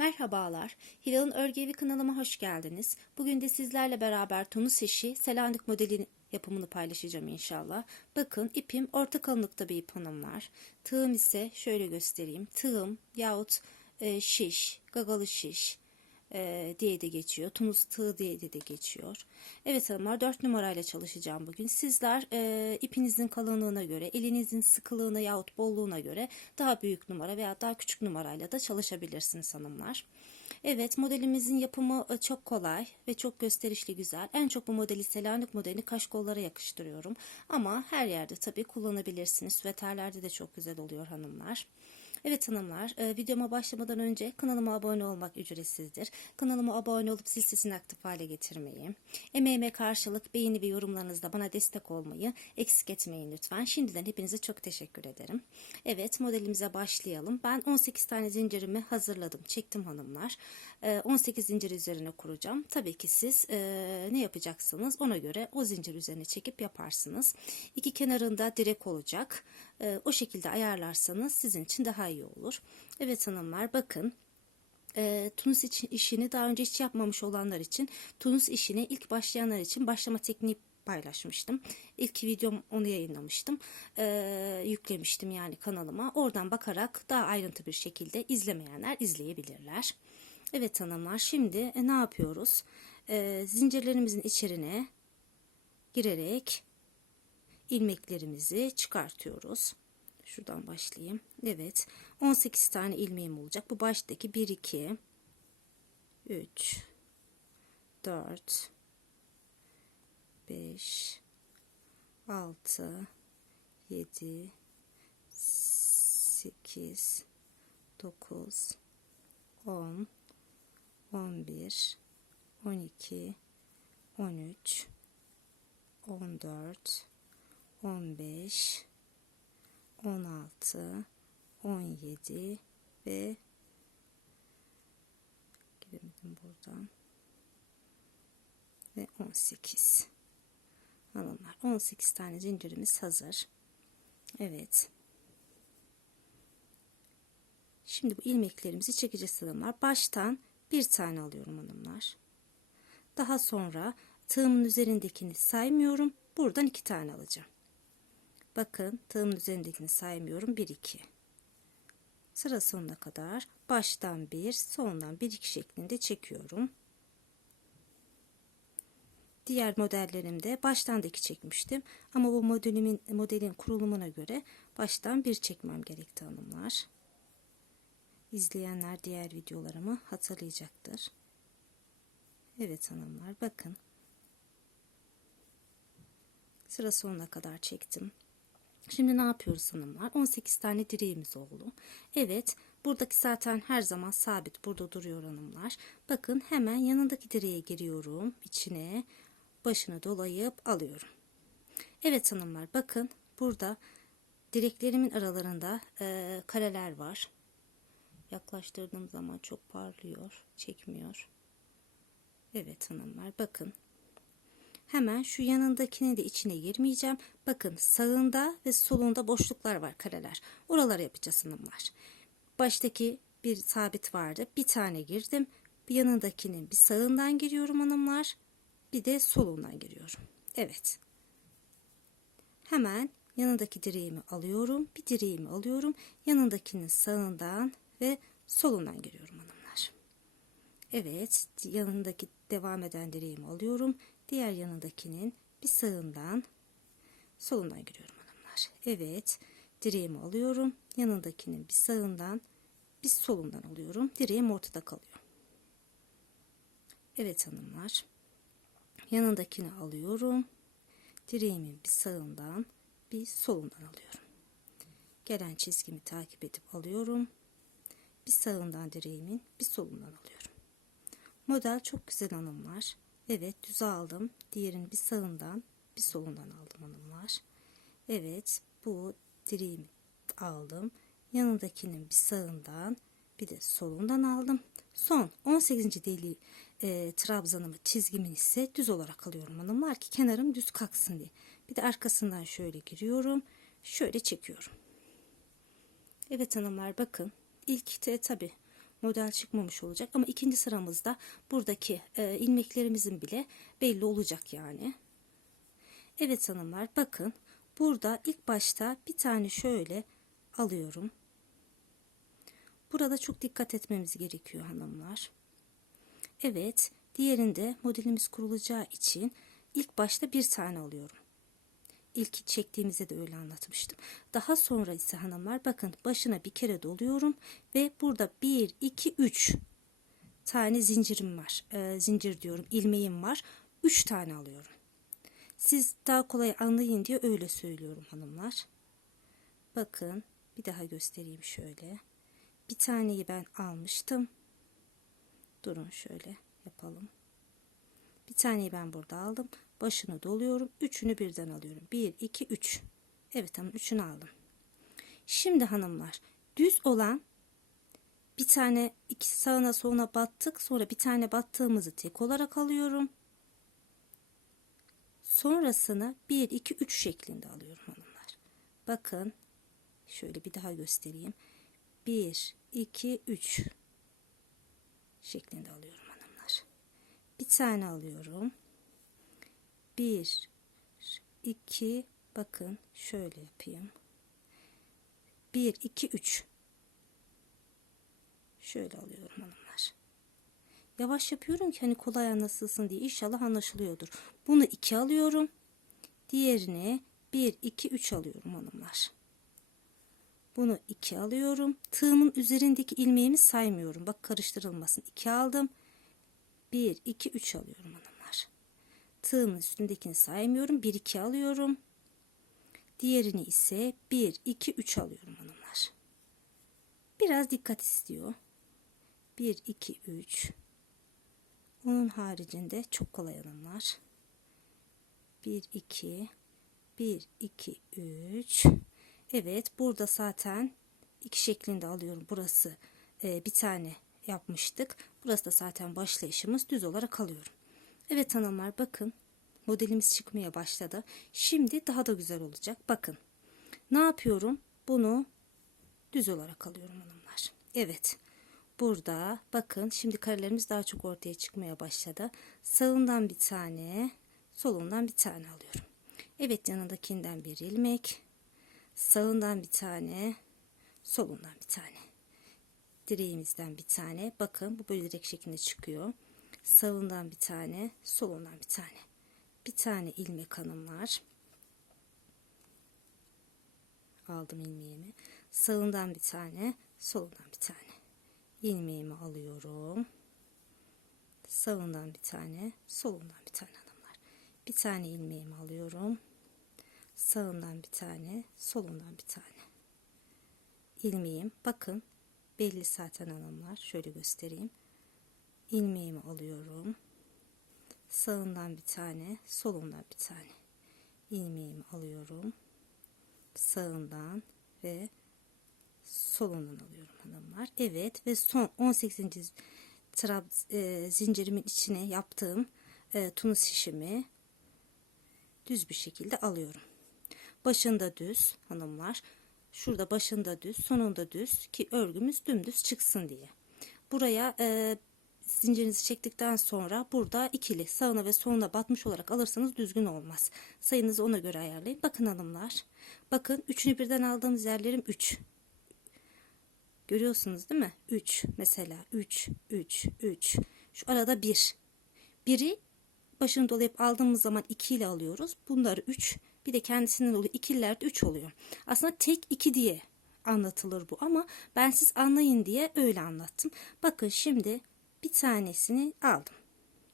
Merhabalar, Hilal'ın Örgü Evi kanalıma hoş geldiniz. Bugün de sizlerle beraber Tunus işi Selanik modeli yapımını paylaşacağım inşallah. Bakın ipim orta kalınlıkta bir ip hanımlar. Tığım ise şöyle göstereyim. Tığım yahut e, şiş, gagalı şiş e, diye de geçiyor. Tunus tığ diye de, de geçiyor. Evet hanımlar 4 numarayla çalışacağım bugün. Sizler e, ipinizin kalınlığına göre, elinizin sıkılığına yahut bolluğuna göre daha büyük numara veya daha küçük numarayla da çalışabilirsiniz hanımlar. Evet modelimizin yapımı e, çok kolay ve çok gösterişli güzel. En çok bu modeli Selanik modelini kaş kollara yakıştırıyorum. Ama her yerde tabii kullanabilirsiniz. Süveterlerde de çok güzel oluyor hanımlar. Evet hanımlar, e, videoma başlamadan önce kanalıma abone olmak ücretsizdir. Kanalıma abone olup zil sesini aktif hale getirmeyi, emeğime karşılık beğeni ve yorumlarınızla bana destek olmayı eksik etmeyin lütfen. Şimdiden hepinize çok teşekkür ederim. Evet modelimize başlayalım. Ben 18 tane zincirimi hazırladım, çektim hanımlar. E, 18 zincir üzerine kuracağım. Tabii ki siz e, ne yapacaksınız ona göre o zincir üzerine çekip yaparsınız. İki kenarında direk olacak. E, o şekilde ayarlarsanız sizin için daha iyi olur. Evet hanımlar bakın e, Tunus için, işini daha önce hiç yapmamış olanlar için Tunus işini ilk başlayanlar için başlama tekniği paylaşmıştım. İlk videom onu yayınlamıştım. E, yüklemiştim yani kanalıma. Oradan bakarak daha ayrıntı bir şekilde izlemeyenler izleyebilirler. Evet hanımlar şimdi e, ne yapıyoruz? E, zincirlerimizin içerine girerek ilmeklerimizi çıkartıyoruz. Şuradan başlayayım. Evet. 18 tane ilmeğim olacak. Bu baştaki 1 2 3 4 5 6 7 8 9 10 11 12 13 14 15 16 17 ve gidemedim buradan. Ve 18 hanımlar 18 tane zincirimiz hazır. Evet. Şimdi bu ilmeklerimizi çekeceğiz hanımlar. Baştan bir tane alıyorum hanımlar. Daha sonra tığımın üzerindekini saymıyorum. Buradan iki tane alacağım Bakın tığımın üzerindekini saymıyorum. 1 2. Sıra sonuna kadar baştan 1, sondan 1 2 şeklinde çekiyorum. Diğer modellerimde baştan da 2 çekmiştim. Ama bu modelimin modelin kurulumuna göre baştan 1 çekmem gerekti hanımlar. İzleyenler diğer videolarımı hatırlayacaktır. Evet hanımlar bakın. Sıra sonuna kadar çektim. Şimdi ne yapıyoruz hanımlar? 18 tane direğimiz oldu. Evet buradaki zaten her zaman sabit burada duruyor hanımlar. Bakın hemen yanındaki direğe giriyorum. içine başını dolayıp alıyorum. Evet hanımlar bakın burada direklerimin aralarında e, kareler var. Yaklaştırdığım zaman çok parlıyor. Çekmiyor. Evet hanımlar bakın Hemen şu yanındakini de içine girmeyeceğim. Bakın sağında ve solunda boşluklar var kareler. Oraları yapacağız hanımlar. Baştaki bir sabit vardı. Bir tane girdim. Yanındakinin bir sağından giriyorum hanımlar. Bir de solundan giriyorum. Evet. Hemen yanındaki direğimi alıyorum. Bir direğimi alıyorum. Yanındakinin sağından ve solundan giriyorum hanımlar. Evet. Yanındaki devam eden direğimi alıyorum. Diğer yanındakinin bir sağından solundan giriyorum hanımlar. Evet direğimi alıyorum. Yanındakinin bir sağından bir solundan alıyorum. Direğim ortada kalıyor. Evet hanımlar. Yanındakini alıyorum. Direğimin bir sağından bir solundan alıyorum. Gelen çizgimi takip edip alıyorum. Bir sağından direğimin bir solundan alıyorum. Model çok güzel hanımlar. Evet düz aldım. Diğerini bir sağından bir solundan aldım hanımlar. Evet bu direğimi aldım. Yanındakinin bir sağından bir de solundan aldım. Son 18. deli e, trabzanımı çizgimin ise düz olarak alıyorum hanımlar ki kenarım düz kalksın diye. Bir de arkasından şöyle giriyorum. Şöyle çekiyorum. Evet hanımlar bakın. ilk de tabi model çıkmamış olacak. Ama ikinci sıramızda buradaki e, ilmeklerimizin bile belli olacak yani. Evet hanımlar bakın burada ilk başta bir tane şöyle alıyorum. Burada çok dikkat etmemiz gerekiyor hanımlar. Evet diğerinde modelimiz kurulacağı için ilk başta bir tane alıyorum. İlk çektiğimizde de öyle anlatmıştım. Daha sonra ise hanımlar bakın başına bir kere doluyorum ve burada 1, 2, 3 tane zincirim var. Ee, zincir diyorum ilmeğim var. 3 tane alıyorum. Siz daha kolay anlayın diye öyle söylüyorum hanımlar. Bakın bir daha göstereyim şöyle. Bir taneyi ben almıştım. Durun şöyle yapalım. Bir taneyi ben burada aldım. Başını doluyorum. Üçünü birden alıyorum. 1, 2, 3. Evet tamam üçünü aldım. Şimdi hanımlar düz olan bir tane iki sağına soluna battık. Sonra bir tane battığımızı tek olarak alıyorum. Sonrasını 1, 2, 3 şeklinde alıyorum hanımlar. Bakın şöyle bir daha göstereyim. 1, 2, 3 şeklinde alıyorum hanımlar. Bir tane alıyorum. 1, 2, bakın şöyle yapayım. 1, 2, 3 şöyle alıyorum hanımlar. Yavaş yapıyorum ki hani kolay anlaşılsın diye inşallah anlaşılıyordur. Bunu 2 alıyorum. Diğerini 1, 2, 3 alıyorum hanımlar. Bunu 2 alıyorum. Tığımın üzerindeki ilmeğimi saymıyorum. Bak karıştırılmasın. 2 aldım. 1, 2, 3 alıyorum hanımlar. Tığımın üstündekini saymıyorum. 1, 2 alıyorum. Diğerini ise 1, 2, 3 alıyorum hanımlar. Biraz dikkat istiyor. 1, 2, 3. Onun haricinde çok kolay hanımlar. 1, 2, 1, 2, 3. Evet burada zaten iki şeklinde alıyorum. Burası e, bir tane yapmıştık. Burası da zaten başlayışımız düz olarak alıyorum. Evet hanımlar bakın modelimiz çıkmaya başladı. Şimdi daha da güzel olacak. Bakın ne yapıyorum? Bunu düz olarak alıyorum hanımlar. Evet burada bakın şimdi karelerimiz daha çok ortaya çıkmaya başladı. Sağından bir tane solundan bir tane alıyorum. Evet yanındakinden bir ilmek sağından bir tane solundan bir tane direğimizden bir tane bakın bu böyle direk şeklinde çıkıyor sağından bir tane solundan bir tane. Bir tane ilmek hanımlar aldım ilmeğimi. Sağından bir tane solundan bir tane. İlmeğimi alıyorum. Sağından bir tane solundan bir tane hanımlar. Bir tane ilmeğimi alıyorum. Sağından bir tane solundan bir tane. İlmeğim bakın belli zaten hanımlar. Şöyle göstereyim ilmeğimi alıyorum. Sağından bir tane solundan bir tane ilmeğimi alıyorum. Sağından ve solundan alıyorum hanımlar. Evet ve son 18. trab e, zincirimin içine yaptığım e, tunus şişimi düz bir şekilde alıyorum. Başında düz hanımlar şurada başında düz sonunda düz ki örgümüz dümdüz çıksın diye. Buraya e, zincirinizi çektikten sonra burada ikili sağına ve soluna batmış olarak alırsanız düzgün olmaz sayınızı ona göre ayarlayın bakın hanımlar bakın üçünü birden aldığımız yerlerim 3 görüyorsunuz değil mi 3 mesela 3 3 3 şu arada 1 biri başını dolayıp aldığımız zaman 2 ile alıyoruz bunları 3 bir de kendisinden oluyor. İkililerde 3 oluyor. Aslında tek 2 diye anlatılır bu ama ben siz anlayın diye öyle anlattım. Bakın şimdi bir tanesini aldım.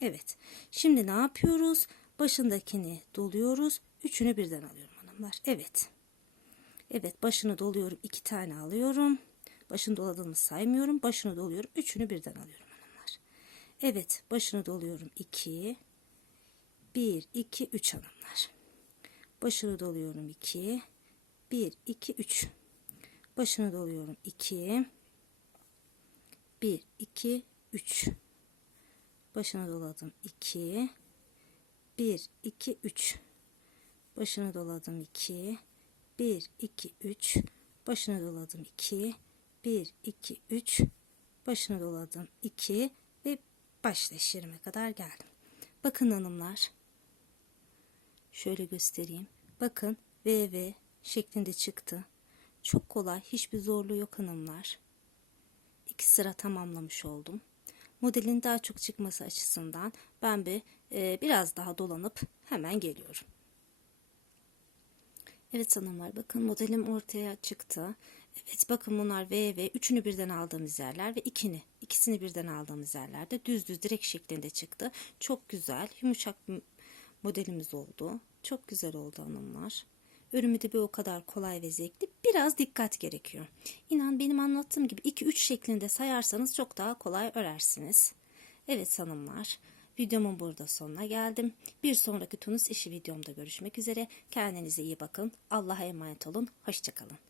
Evet. Şimdi ne yapıyoruz? Başındakini doluyoruz. Üçünü birden alıyorum hanımlar. Evet. Evet başını doluyorum. iki tane alıyorum. Başını doladığımı saymıyorum. Başını doluyorum. Üçünü birden alıyorum hanımlar. Evet başını doluyorum. 2 1 2 3 hanımlar. Başını doluyorum 2. 1, 2, 3. Başını doluyorum 2. 1, 2, 3. Başını doladım 2. 1, 2, 3. Başını doladım 2. 1, 2, 3. Başını doladım 2. 1, 2, 3. başını doladım 2 ve başlaş yerime kadar geldim. Bakın hanımlar. Şöyle göstereyim. Bakın VV şeklinde çıktı. Çok kolay, hiçbir zorluğu yok hanımlar. İki sıra tamamlamış oldum. Modelin daha çok çıkması açısından ben bir e, biraz daha dolanıp hemen geliyorum. Evet hanımlar bakın modelim ortaya çıktı. Evet bakın bunlar V ve üçünü birden aldığımız yerler ve ikini ikisini birden aldığımız yerlerde düz düz direk şeklinde çıktı. Çok güzel yumuşak modelimiz oldu. Çok güzel oldu hanımlar. Örümü de bir o kadar kolay ve zevkli. Biraz dikkat gerekiyor. İnan benim anlattığım gibi 2-3 şeklinde sayarsanız çok daha kolay örersiniz. Evet hanımlar. Videomun burada sonuna geldim. Bir sonraki Tunus işi videomda görüşmek üzere. Kendinize iyi bakın. Allah'a emanet olun. Hoşçakalın.